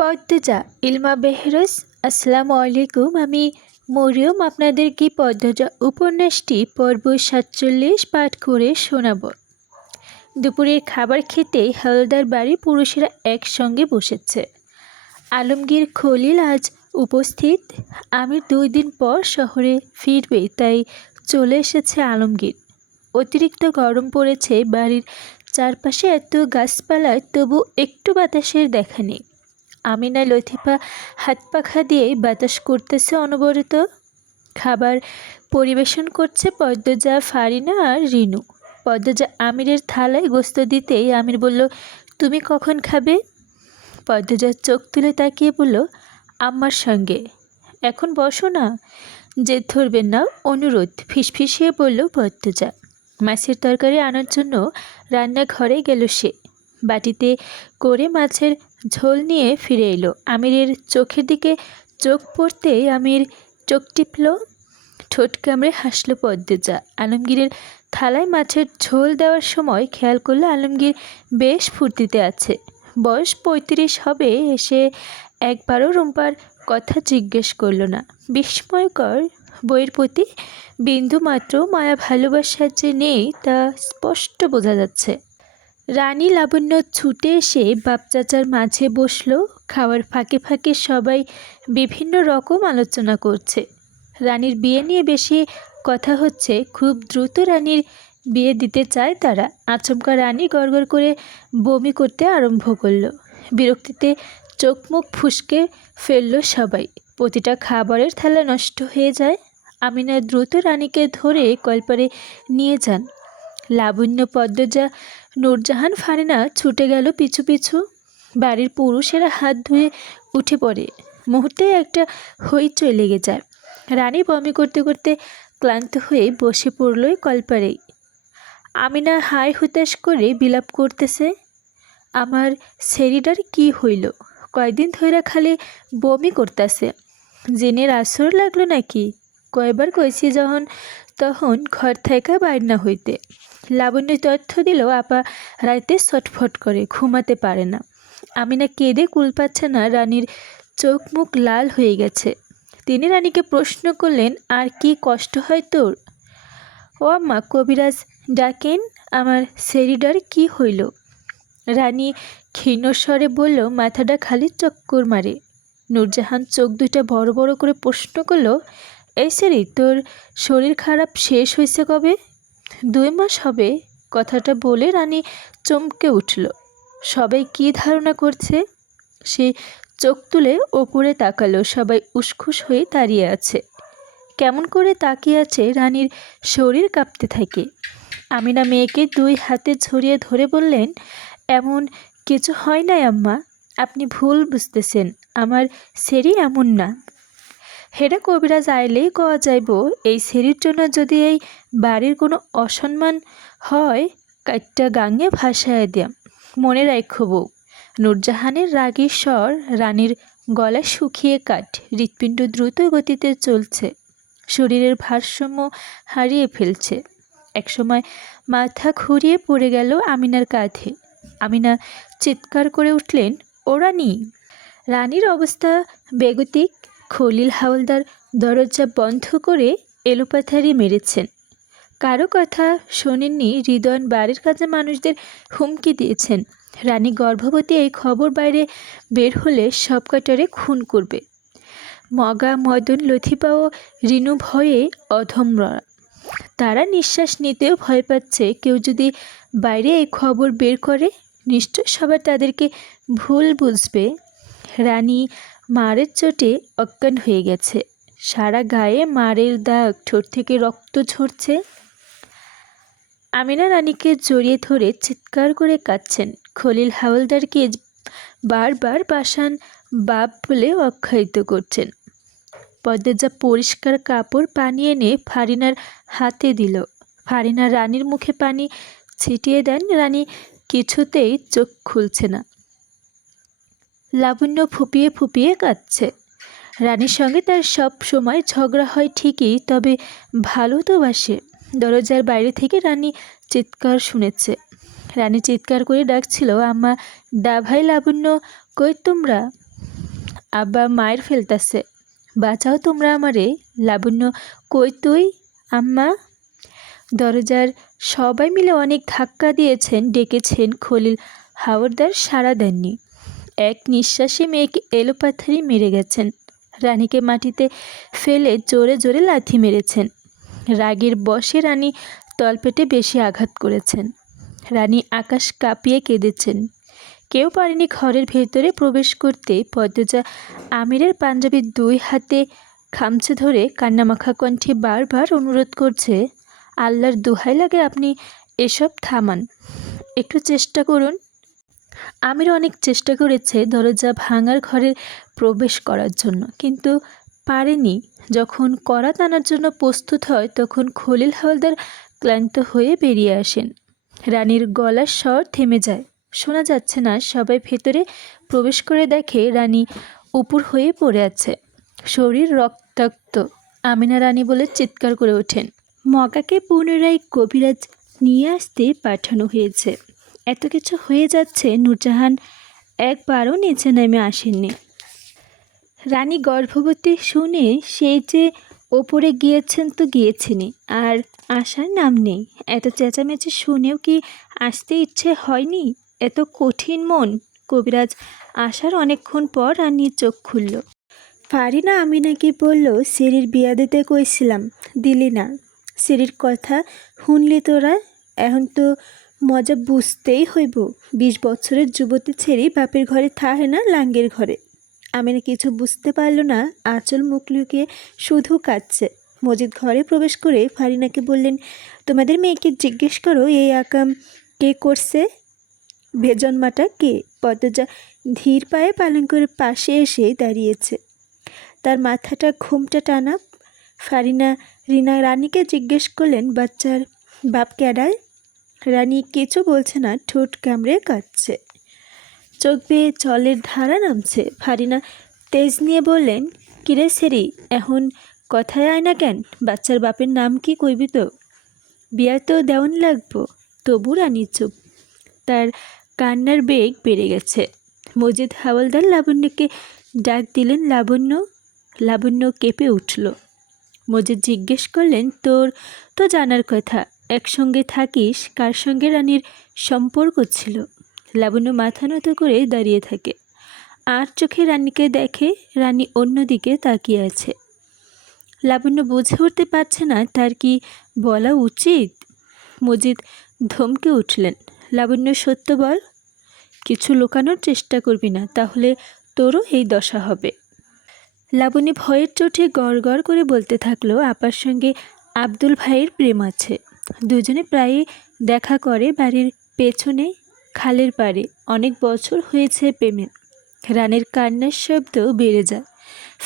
পদ্মজা ইলমা বেহরোজ আসসালামু আলাইকুম। আমি মরিয়ম আপনাদেরকে পদ্মজা উপন্যাসটি পর্ব ৪৭ পাঠ করে শোনাব। দুপুরের খাবার খেতে হালদার বাড়ির পুরুষেরা একসঙ্গে বসেছে। আলমগীর খলিল আজ উপস্থিত। আমির ২ দিন পর শহরে ফিরবে, তাই চলে এসেছে আলমগীর। অতিরিক্ত গরম পড়েছে। বাড়ির চারপাশে এত গাছপালায় তবু একটু বাতাসের দেখা নেই। আমিনা লতিফা হাত পাখা দিয়ে বাতাস করতেছে অনবরত। খাবার পরিবেশন করছে পদ্মজা, ফারিনা আর রিনু। পদ্মজা আমিরের থালায় গোস্ত দিতেই আমির বলল, তুমি কখন খাবে? পদ্মজা চোখ তুলে তাকিয়ে বলল, আম্মার সঙ্গে। এখন বসো না, জেদ ধরবেন না, অনুরোধ, ফিসফিসিয়ে বলল পদ্মজা। মাছের তরকারি আনার জন্য রান্নাঘরে গেল সে। বাটিতে করে মাছের ঝোল নিয়ে ফিরে এলো। আমিরের চোখের দিকে চোখ পড়তেই আমির চোখ টিপল, ঠোঁট কামড়ে হাসল পদ্মজা। আলমগীরের থালায় মাছের ঝোল দেওয়ার সময় খেয়াল করলো আলমগীর বেশ ফুর্তিতে আছে। বয়স ৩৫ হবে। এসে একবারও রুম্পার কথা জিজ্ঞেস করল না। বিস্ময়কর, বইয়ের প্রতি বিন্দুমাত্র মায়া ভালোবাসা যে নেই তা স্পষ্ট বোঝা যাচ্ছে। রানী লাবণ্য ছুটে এসে বাপ চাচার মাঝে বসল। খাওয়ার ফাঁকে ফাঁকে সবাই বিভিন্ন রকম আলোচনা করছে। রানীর বিয়ে নিয়ে বেশি কথা হচ্ছে। খুব দ্রুত রানীর বিয়ে দিতে চায় তারা। আচমকা রানী গড়গড় করে বমি করতে আরম্ভ করল। বিরক্তিতে চোখ মুখ ফুসকে ফেলল সবাই। প্রতিটা খাবারের থালা নষ্ট হয়ে যায়। আমিনা দ্রুত রানীকে ধরে কলপারে নিয়ে যান। লাবণ্য, পদ্মজা, নূরজাহান, ফারিনা ছুটে গেল পিছু পিছু। বাড়ির পুরুষেরা হাত ধুয়ে উঠে পড়ে। মুহূর্তে একটা হইচই লেগে যায়। রানী বমি করতে করতে ক্লান্ত হয়ে বসে পড়ল কলপারেই। আমিনা হায় হুতাশ করে বিলাপ করতেছে, আমার সেরিডার কি হইল? কয়দিন ধইরা খালি বমি করতেছে। জিনের আসর লাগলো নাকি? কয়বার কইছি যখন তখন ঘর থেকে বাইর না হইতে। লাবণ্য তথ্য দিল, আপা রাইতে ছটফট করে, ঘুমাতে পারে না। আমিনা কেঁদে কুল পাচ্ছে না। রানীর চোখ মুখ লাল হয়ে গেছে। তিনি রানীকে প্রশ্ন করলেন, আর কি কষ্ট হয় তোর? ও আম্মা, কবিরাজ ডাকেন, আমার সেরিডার কি হইল? রানী ক্ষীণস্বরে বলল, মাথাটা খালি চক্কর মারে। নূরজাহান চোখ দুইটা বড় বড় করে প্রশ্ন করল, এই সেরি, তোর শরীর খারাপ শেষ হয়েছে কবে? 2 মাস হবে। কথাটা বলে রানী চমকে উঠল। সবাই কি ধারণা করছে? সে চোখ তুলে ওপরে তাকালো। সবাই উসখুস হয়ে দাঁড়িয়ে আছে। কেমন করে তাকিয়ে আছে। রানীর শরীর কাঁপতে থাকে। আমিনা মেয়েকে 2 হাতে ছড়িয়ে ধরে বললেন, এমন কিছু হয় নাই আম্মা, আপনি ভুল বুঝতেছেন, আমার সেরি এমন না। হেডা কবিরাজ আইলেই কওয়া যাইব। এই সেরির জন্য যদি এই বাড়ির কোনো অসম্মান হয়, কাইটটা গাঙে ভাসায় দিয়াম, মনে রাখো বউ। নূরজাহানের রাগী স্বর রানীর গলা শুকিয়ে কাঠ। হৃৎপিণ্ড দ্রুত গতিতে চলছে। শরীরের ভারসাম্য হারিয়ে ফেলছে। একসময় মাথা ঘুরিয়ে পড়ে গেল আমিনার কাঁধে। আমিনা চিৎকার করে উঠলেন, ও রানী! রানীর অবস্থা বেগতিক। খলিল হাওলদার দরজা বন্ধ করে এলোপাথারি মেরেছেন। কারো কথা শোনেননি। হৃদয়ন বাড়ির কাছে মানুষদের হুমকি দিয়েছেন, রানী গর্ভবতী এই খবর বাইরে বের হলে সব কটারে খুন করবে। মগা, মদন, লতিফা ও রিনু ভয়ে অধমরা। তারা নিঃশ্বাস নিতেও ভয় পাচ্ছে। কেউ যদি বাইরে এই খবর বের করে, নিশ্চয় সবার তাদেরকে ভুল বুঝবে। রানী মারের চোটে অজ্ঞান হয়ে গেছে। সারা গায়ে মারের দাগ, ঠোঁট থেকে রক্ত ঝরছে। আমিনা রানীকে জড়িয়ে ধরে চিৎকার করে কাঁদছেন। খলিল হাওলদারকে বারবার পাষাণ বাপ বলে আখ্যায়িত করছেন। পদ্মজা পরিষ্কার কাপড় পানি এনে ফারিনার হাতে দিল। ফারিনা রানীর মুখে পানি ছিটিয়ে দেন। রানী কিছুতেই চোখ খুলছে না। লাবণ্য ফুপিয়ে ফুপিয়ে কাঁদছে। রানীর সঙ্গে তার সব সময় ঝগড়া হয় ঠিকই, তবে ভালো তো বাসে। দরজার বাইরে থেকে রানী চিৎকার শুনেছে। রানী চিৎকার করে ডাকছিল, আম্মা, দা ভাই, লাবণ্য, কই তোমরা? আব্বা মায়ের ফেলতাছে, বাঁচাও তোমরা আমারে। লাবণ্য, কই তুই? আম্মা। দরজার সবাই মিলে অনেক ধাক্কা দিয়েছেন, ডেকেছেন, খলিল হাওরদার সাড়া দেননি। এক নিঃশ্বাসে মেয়েকে এলোপাথারি মেরে গেছেন। রানীকে মাটিতে ফেলে জোরে জোরে লাথি মেরেছেন। রাগের বশে রানী তলপেটে বেশি আঘাত করেছেন। রানী আকাশ কাঁপিয়ে কেঁদেছেন। কেউ পারেনি ঘরের ভেতরে প্রবেশ করতে। পদ্মজা আমিরের পাঞ্জাবির দুই হাতে খামচে ধরে কান্নামাখা কণ্ঠে বারবার অনুরোধ করছে, আল্লাহর দোহাই লাগে আপনি এসব থামান, একটু চেষ্টা করুন। আমির অনেক চেষ্টা করেছে দরজা ভাঙার ঘরে প্রবেশ করার জন্য, কিন্তু পারেনি। যখন কড়া টানার জন্য প্রস্তুত হয় তখন খলিল হাওলদার ক্লান্ত হয়ে বেরিয়ে আসেন। রানীর গলার স্বর থেমে যায়, শোনা যাচ্ছে না। সবাই ভেতরে প্রবেশ করে দেখে রানী উপর হয়ে পড়ে আছে, শরীর রক্তাক্ত। আমিনা রানী বলে চিৎকার করে ওঠেন, মগাকে পুনরায় কবিরাজ নিয়ে আসতে পাঠানো হয়েছে। এত কিছু হয়ে যাচ্ছে, নূরজাহান একবারও নিচে নেমে আসেননি। রানী গর্ভবতী শুনে সেই যে ওপরে গিয়েছেন তো গিয়েছেনই, আর আসার নাম নেই। এত চেঁচামেচি শুনেও কি আসতে ইচ্ছে হয়নি? এত কঠিন মন? কবিরাজ আসার অনেকক্ষণ পর রানীর চোখ খুলল। ফারিনা আমিনাকে বলল, সিরির বিয়া দিতে কইছিলাম, দিলি না। সিরির কথা শুনলি তোরা? এখন তো মজা বুঝতেই হইব। 20 বছরের যুবতী ছেড়ে বাপের ঘরে থাহে না লাঙ্গের ঘরে। আমিনা কিছু বুঝতে পারল না, আঁচল মুখ লুকিয়ে শুধু কাঁদছে। মজিদ ঘরে প্রবেশ করে ফারিনাকে বললেন, তোমাদের মেয়েকে জিজ্ঞেস করো এই আকাম কে করছে, ভেজন্মাটা কে। পদ্মজা ধীর পায়ে পালঙ্কের পাশে এসে দাঁড়িয়েছে, তার মাথাটা ঘুমটা টানা। ফারিনা রানীকে জিজ্ঞেস করলেন, বাচ্চার বাপ কেডায়? রানী কিছু বলছে না, ঠোঁট কামড়ে কাঁদছে, চোখ বেয়ে জলের ধারা নামছে। ফারিনা তেজ নিয়ে বললেন, কিরে সেরি, এখন কথায় আয় না কেন? বাচ্চার বাপের নাম কি কইবি তো? বিয়া তো দেওয়ান লাগবো। তবু রানী চুপ, তার কান্নার বেগ বেড়ে গেছে। মজিদ হাওলদার লাবণ্যকে ডাক দিলেন, লাবণ্য। লাবণ্য কেঁপে উঠল। মজিদ জিজ্ঞেস করলেন, তোর তো জানার কথা, একসঙ্গে থাকিস, কার সঙ্গে রানীর সম্পর্ক ছিল? লাবণ্য মাথা নত করে দাঁড়িয়ে থাকে, আর চোখে রানীকে দেখে। রানী অন্যদিকে তাকিয়ে আছে। লাবণ্য বুঝে উঠতে পারছে না তার কি বলা উচিত। মজিদ ধমকে উঠলেন, লাবণ্য সত্য বল, কিছু লুকানোর চেষ্টা করবি না, তাহলে তোরও এই দশা হবে। লাবণ্য ভয়ের চোটে গড় গড় করে বলতে থাকলো, আপার সঙ্গে আব্দুল ভাইয়ের প্রেম আছে। দুজনে প্রায়ই দেখা করে বাড়ির পেছনে খালের পাড়ে। অনেক বছর হয়েছে প্রেমে। রানীর কান্নার শব্দ বেড়ে যায়।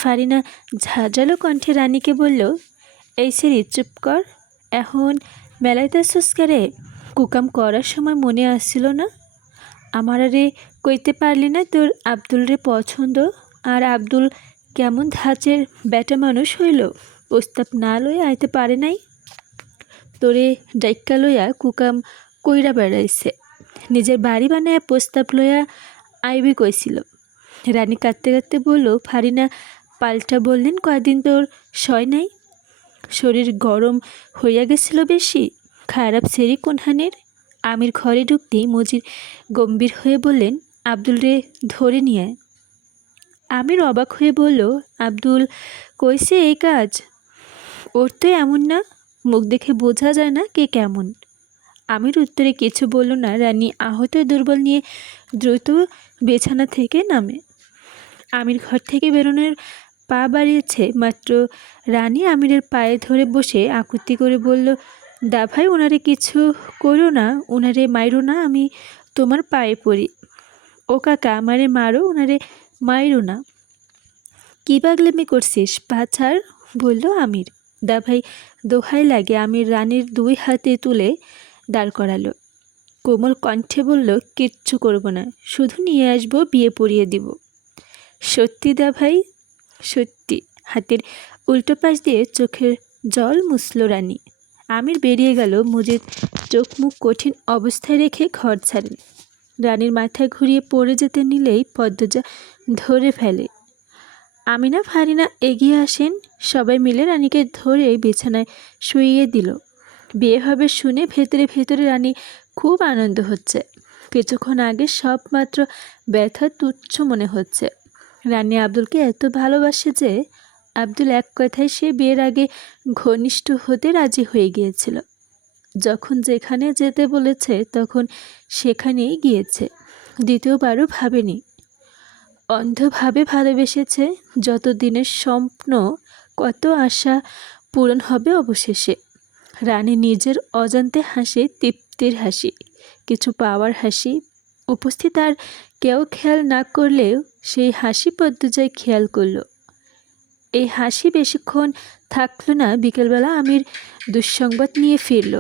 ফারিনা ঝাঁঝালো কণ্ঠে রানীকে বলল, এই সেরি চুপ কর, এখন মেলাইতে সুস্কারে কুকাম করার সময় মনে আসছিল না? আমার আরে কইতে পারলি না তোর আব্দুল রে পছন্দ? আর আব্দুল কেমন ধাঁচের বেটা মানুষ হইল, প্রস্তাব না লইয়া আইতে পারে নাই? তোরে ডাইক্কা লইয়া কুকাম কইরা বেড়াইছে, নিজের বাড়ি বানায় প্রস্তাব লইয়া আইবি কইছিল। রানী কাঁদতে কাঁদতে বলল, ফারিনা পাল্টা বললেন, কয়দিন তোর সয় নাই? শরীর গরম হইয়া গেছিল বেশি? খারাপ সেরি কোনহানের? আমির ঘরে ঢুকতেই মজিদ গম্ভীর হয়ে বললেন, আব্দুল রে ধরে নিয়ে আয়। আমির অবাক হয়ে বলল, আব্দুল কইছে এই কাজ? ওর তো এমন না, মুখ দেখে বোঝা যায় না কে কেমন। আমির উত্তরে কিছু বলল না। রানী আহত দুর্বল নিয়ে দ্রুত বিছানা থেকে নামে। আমির ঘর থেকে বেরোনোর পা বাড়িয়েছে মাত্র রানী আমিরের পায়ে ধরে বসে আকুতি করে বলল, দা ভাই, ওনারে কিছু করো না, ওনারে মাইরো না, আমি তোমার পায়ে পড়ি। ও কাকা, আমারে মারো, ওনারে মাইরো না। কী পাগলামি করছিস, পা ছাড়, বলল আমির। দা ভাই, দোহাই লাগে। আমির রানীর 2 হাতে তুলে দাঁড় করালো, কোমল কণ্ঠে বলল, কিচ্ছু করব না, শুধু নিয়ে আসবো, বিয়ে পড়িয়ে দিব। সত্যি দা ভাই? সত্যি। হাতের উল্টো পাশ দিয়ে চোখের জল মুছল রানী। আমির বেরিয়ে গেল। মজিদ চোখ মুখ কঠিন অবস্থায় রেখে ঘর ছাড়েন। রানীর মাথা ঘুরিয়ে পড়ে যেতে নিলেই পদ্মজা ধরে ফেলে, আমিনা ফারিনা এগিয়ে আসেন, সবাই মিলে রানীকে ধরে বিছানায় শুইয়ে দিল। বিয়ে হবে শুনে ভেতরে ভেতরে রানী খুব আনন্দ হচ্ছে। কিছুক্ষণ আগে সব মাত্র ব্যথা তুচ্ছ মনে হচ্ছে। রানী আব্দুলকে এত ভালোবাসে যে আব্দুল এক কথায় সে বিয়ের আগে ঘনিষ্ঠ হতে রাজি হয়ে গিয়েছিল। যখন যেখানে যেতে বলেছে তখন সেখানেই গিয়েছে। দ্বিতীয়বারও ভাবেনি। অন্ধভাবে ভালোবেসেছে। যত দিনের স্বপ্ন, কত আশা পূরণ হবে অবশেষে। রানী নিজের অজান্তে হাসে, তৃপ্তির হাসি, কিছু পাওয়ার হাসি। উপস্থিত আর কেউ খেয়াল না করলেও সেই হাসি পদ্মজয় খেয়াল করল। এই হাসি বেশিক্ষণ থাকলো না। বিকেলবেলা আমির দুঃসংবাদ নিয়ে ফিরল।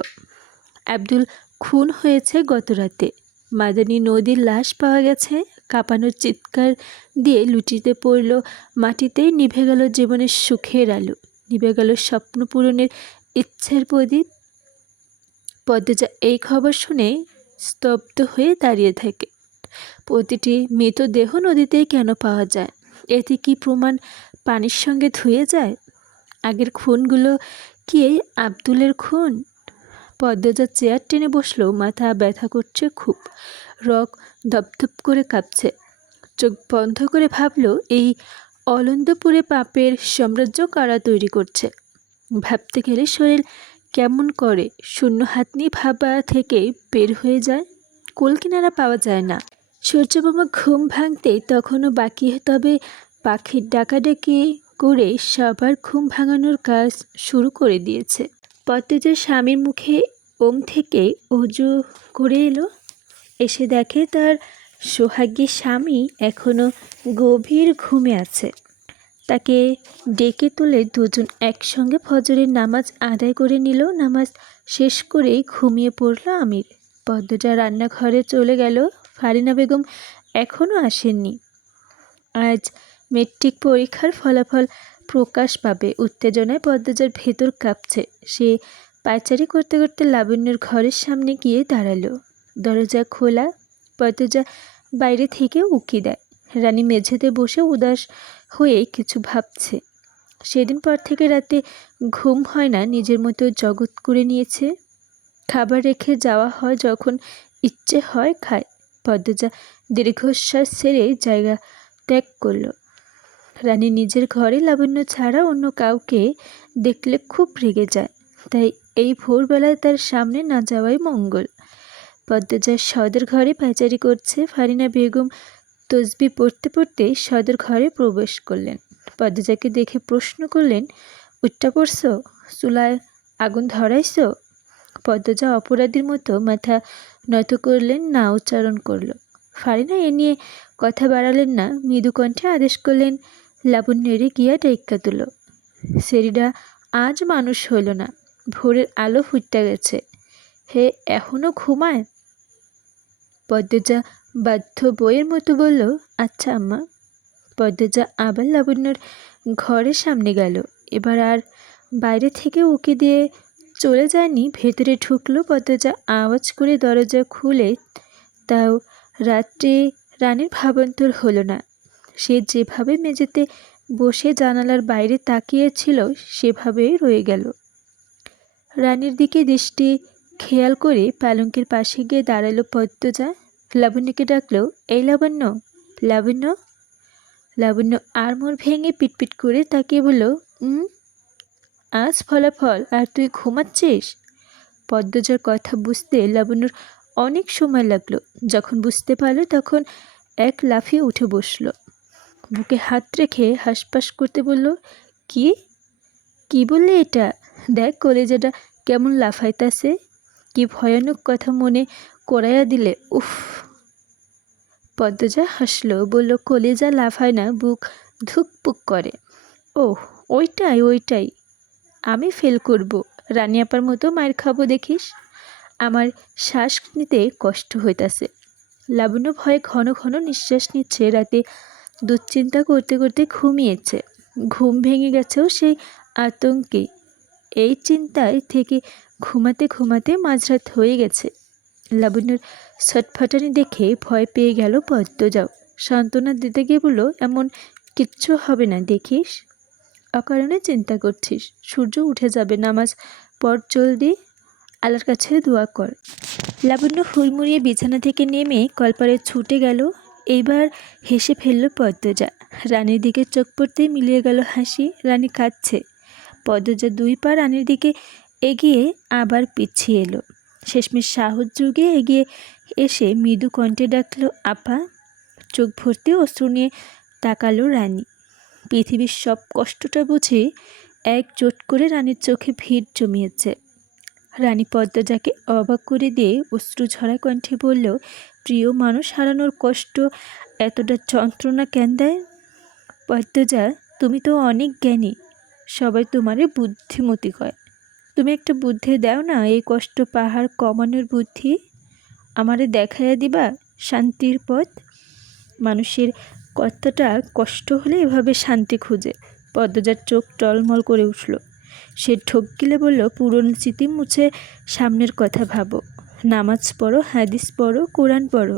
আব্দুল খুন হয়েছে গত রাতে। মাদানী নদীর লাশ পাওয়া গেছে। কাঁপানো চিৎকার দিয়ে লুটিতে পড়ল মাটিতেই। নিভে গেল জীবনের সুখের আলো, নিভে গেল স্বপ্ন পূরণের ইচ্ছের প্রদীপ। পদ্মজা এই খবর শুনে স্তব্ধ হয়ে দাঁড়িয়ে থাকে। প্রতিটি মৃতদেহ নদীতেই কেন পাওয়া যায়? এতে কি প্রমাণ পানির সঙ্গে ধুয়ে যায়? আগের খুনগুলো কি এই আব্দুলের খুন? পদ্মজা চেয়ার টেনে বসলো। মাথা ব্যথা করছে খুব, রগ ধপধপ করে কাঁপছে। চোখ বন্ধ করে ভাবল, এই অলন্দপুরে পাপের সাম্রাজ্য কারা তৈরি করছে। ভাবতে গেলে শরীর কেমন করে। শূন্য হাত নিয়ে ভাবা থেকে বের হয়ে যায়। কুল কিনারা পাওয়া যায় না। সূর্যমামা ঘুম ভাঙতেই তখনও বাকি, তবে পাখির ডাকাডাকি করে সবার ঘুম ভাঙানোর কাজ শুরু করে দিয়েছে। পদ্মজার স্বামীর মুখে ওম থেকে অজু করে এলো। এসে দেখে তার সোহাগী স্বামী এখনো গভীর ঘুমে আছে। তাকে ডেকে তুলে দুজন একসঙ্গে ফজরের নামাজ আদায় করে নিল। নামাজ শেষ করেই ঘুমিয়ে পড়ল আমির। পদ্মজা রান্নাঘরে চলে গেল। ফারিনা বেগম এখনও আসেননি। আজ মেট্রিক পরীক্ষার ফলাফল প্রকাশ পাবে। উত্তেজনায় পদ্মজার ভেতর কাঁপছে। সে পায়চারি করতে করতে লাবণ্যর ঘরের সামনে গিয়ে দাঁড়ালো। দরজা খোলা। পদ্মজা বাইরে থেকে উকি দেয়। রানী মেঝেতে বসে উদাস হয়ে কিছু ভাবছে। সেদিন পর থেকে রাতে ঘুম হয় না। নিজের মতো জগৎ করে নিয়েছে। খাবার রেখে যাওয়া হয়, যখন ইচ্ছে হয় খায়। পদ্মজা দীর্ঘশ্বাস ছেড়ে জায়গা ত্যাগ করল। রানী নিজের ঘরে লাবণ্য ছাড়া অন্য কাউকে দেখলে খুব রেগে যায়। তাই এই ভোরবেলায় তার সামনে না যাওয়াই মঙ্গল। পদ্মজা সদর ঘরে পায়চারি করছে। ফারিনা বেগম তসবি পড়তে পড়তে সদর ঘরে প্রবেশ করলেন। পদ্মজাকে দেখে প্রশ্ন করলেন, উঠটা পড়ছ? চুলায় আগুন ধরাইছ? পদ্মজা অপরাধীর মতো মাথা নত করলেন, না উচ্চারণ করল। ফারিনা এ নিয়ে কথা বাড়ালেন না। মৃদু কণ্ঠে আদেশ করলেন, লাবণ্যেরে গিয়া ডাইক্কা তুল। সেরিডা আজ মানুষ হইল না। ভোরের আলো ফুটটা গেছে। হে এখনো ঘুমায়? পদ্মজা বাধ্য বইয়ের মতো বলল, আচ্ছা আম্মা। পদ্মজা আবার লাবণ্যর ঘরের সামনে গেল। এবার আর বাইরে থেকে উকি দিয়ে চলে যায়নি, ভেতরে ঢুকলো। পদ্মজা আওয়াজ করে দরজা খুলে। তাও রাত্রে রানীর ভাবান্তর হলো না। সে যেভাবে মেঝেতে বসে জানালার বাইরে তাকিয়েছিল সেভাবেই রয়ে গেল। রানীর দিকে দৃষ্টি খেয়াল করে পালঙ্কের পাশে গিয়ে দাঁড়ালো পদ্মজা। লাবণ্যকে ডাকলো, এই লাবণ্য, লাবণ্য। লাবণ্য আড়মোড় ভেঙে পিটপিট করে তাকিয়ে বলল, আজ ফলাফল আর তুই ঘুমাচ্ছিস? পদ্মজার কথা বুঝতে লাবণ্যর অনেক সময় লাগলো। যখন বুঝতে পারল তখন এক লাফিয়ে উঠে বসল। বুকে হাত রেখে হাঁসফাঁস করতে বলল, কি কি বললে এটা? দেখ কলেজাটা কেমন লাফাইতাছে। কি ভয়ানক কথা মনে করাইয়া দিলে। উফ। পদ্মজা হাসলো, বলল, কলেজা লাফায় না, বুক ধুকপুক করে। ওহ, ওইটাই ওইটাই। আমি ফেল করব, রানী আপার মতো মায়ের খাবো দেখিস। আমার শ্বাস নিতে কষ্ট হইতাছে। লাবণ্য ভয়ে ঘন ঘন নিঃশ্বাস নিচ্ছে। রাতে দুশ্চিন্তা করতে করতে ঘুমিয়েছে। ঘুম ভেঙে গেছেও সেই আতঙ্কে। এই চিন্তায় থেকে ঘুমাতে ঘুমাতে মাঝরাত হয়ে গেছে। লাবণ্যর ছটফটানি দেখে ভয় পেয়ে গেল পদ্মজাও। সান্ত্বনা দিতে গিয়ে বলল, এমন কিচ্ছু হবে না, দেখিস। অকারণে চিন্তা করছিস। সূর্য উঠে যাবে, নামাজ পড় জলদি, আল্লাহর কাছে দোয়া কর। লাবণ্য হুড়মুড়িয়ে বিছানা থেকে নেমে কলপারে ছুটে গেল। এইবার হেসে ফেলল পদ্মজা। রানীর দিকে চোখ পড়তেই মিলিয়ে গেল হাসি। রানী কাঁদছে। পদ্মজা 2 পা রানীর দিকে এগিয়ে আবার পিছিয়ে এলো। শেষমেশ সাহস যুগে এগিয়ে এসে মৃদু কণ্ঠে ডাকল, আপা। চোখ ভর্তি অশ্রু নিয়ে তাকালো রানী। পৃথিবীর সব কষ্টটা বুঝে এক জোট করে রানীর চোখে ভিড় জমিয়েছে। রানী পদ্মজাকে অবাক করে দিয়ে অশ্রু ঝরা কণ্ঠে বলল, প্রিয় মানুষ হারানোর কষ্ট এতটা যন্ত্রণা কেন দেয়? পদ্মজা, তুমি তো অনেক জ্ঞানী, সবাই তোমারে বুদ্ধিমতী কয়। তুমি একটা বুদ্ধি দাও না, এই কষ্ট পাহাড় কমানোর বুদ্ধি। আমারে দেখাইয়া দিবা শান্তির পথ। মানুষের কতটা কষ্ট হলে এভাবে শান্তি খুঁজে। পদ্মজার চোখ টলমল করে উঠল। সে ঠোক গিলে বলল, পুরনো স্মৃতি মুছে সামনের কথা ভাবো। নামাজ পড়ো, হাদিস পড়ো, কোরআন পড়ো।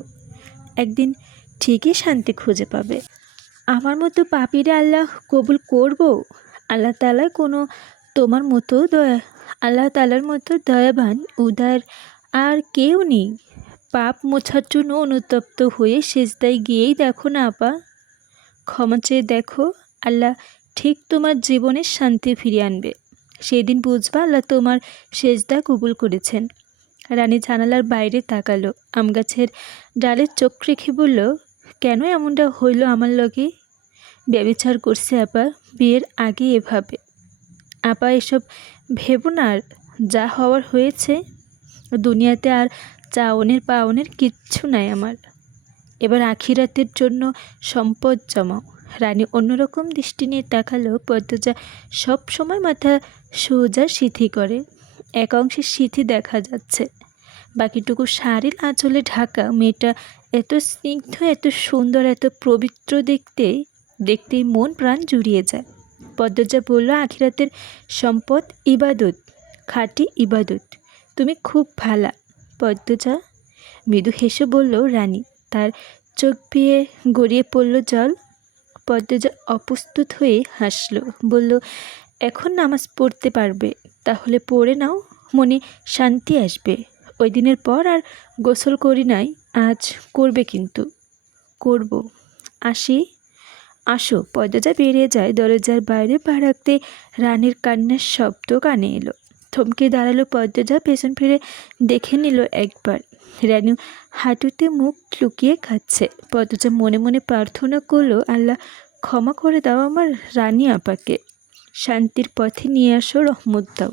একদিন ঠিকই শান্তি খুঁজে পাবে। আমার মতো পাপীরে আল্লাহ কবুল করব? আল্লাহ তাআলা কোনো তোমার মতো আল্লাহ তাআলার মতো দয়াবান উদার আর কেউ নেই। পাপ মোছার জন্য অনুতপ্ত হয়ে সেজদায় গিয়েই দেখো না আপা, ক্ষমা চেয়ে দেখো, আল্লাহ ঠিক তোমার জীবনের শান্তি ফিরিয়ে আনবে। সেদিন বুঝবা আল্লাহ তোমার সেজদা কবুল করেছেন। রানী জানালার বাইরে তাকালো। আম গাছের ডালে চোখ রেখে বলল, কেন এমনটা হইল আমার লগে? ব্যভিচার করছে আপা, বিয়ের আগে এভাবে। আপা এসব ভেবো না, আর যা হওয়ার হয়েছে। দুনিয়াতে আর চাওনের পাওনের কিচ্ছু নাই আমার। এবার আখিরাতের জন্য সম্পদ জমাও। রানী অন্যরকম দৃষ্টি নিয়ে তাকালো। পদ্মজা সব সময় মাথা সোজা সিথি করে। এক অংশে সিথি দেখা যাচ্ছে, বাকিটুকু শাড়ির আঁচলে ঢাকা। মেয়েটা এত স্নিগ্ধ, এত সুন্দর, এত পবিত্র, দেখতেই মন প্রাণ জুড়িয়ে যায়। পদ্মজা বলল, আখিরাতের সম্পদ ইবাদত, খাঁটি ইবাদত। তুমি খুব ভালা পদ্মজা। মৃদু হেসে বলল রানী। তার চোখ বেয়ে গড়িয়ে পড়ল জল। পদ্মজা অপ্রস্তুত হয়ে হাসল, বলল, এখন নামাজ পড়তে পারবে? তাহলে পড়ে নাও, মনে শান্তি আসবে। ওই দিনের পর আর গোসল করি নাই, আজ করবে কিন্তু। করব, আসি। আসো। পদ্মজা বেরিয়ে যায়। দরজার বাইরে পা রাখতে রানীর কান্নার শব্দ কানে এলো। থমকে দাঁড়ালো পদ্মজা। পেছন ফিরে দেখে নিল একবার। রানু হাঁটুতে মুখ লুকিয়ে খাচ্ছে। পদ্মজা মনে মনে প্রার্থনা করলো, আল্লাহ ক্ষমা করে দাও আমার রানী আপাকে, শান্তির পথে নিয়ে আসো, রহমত দাও।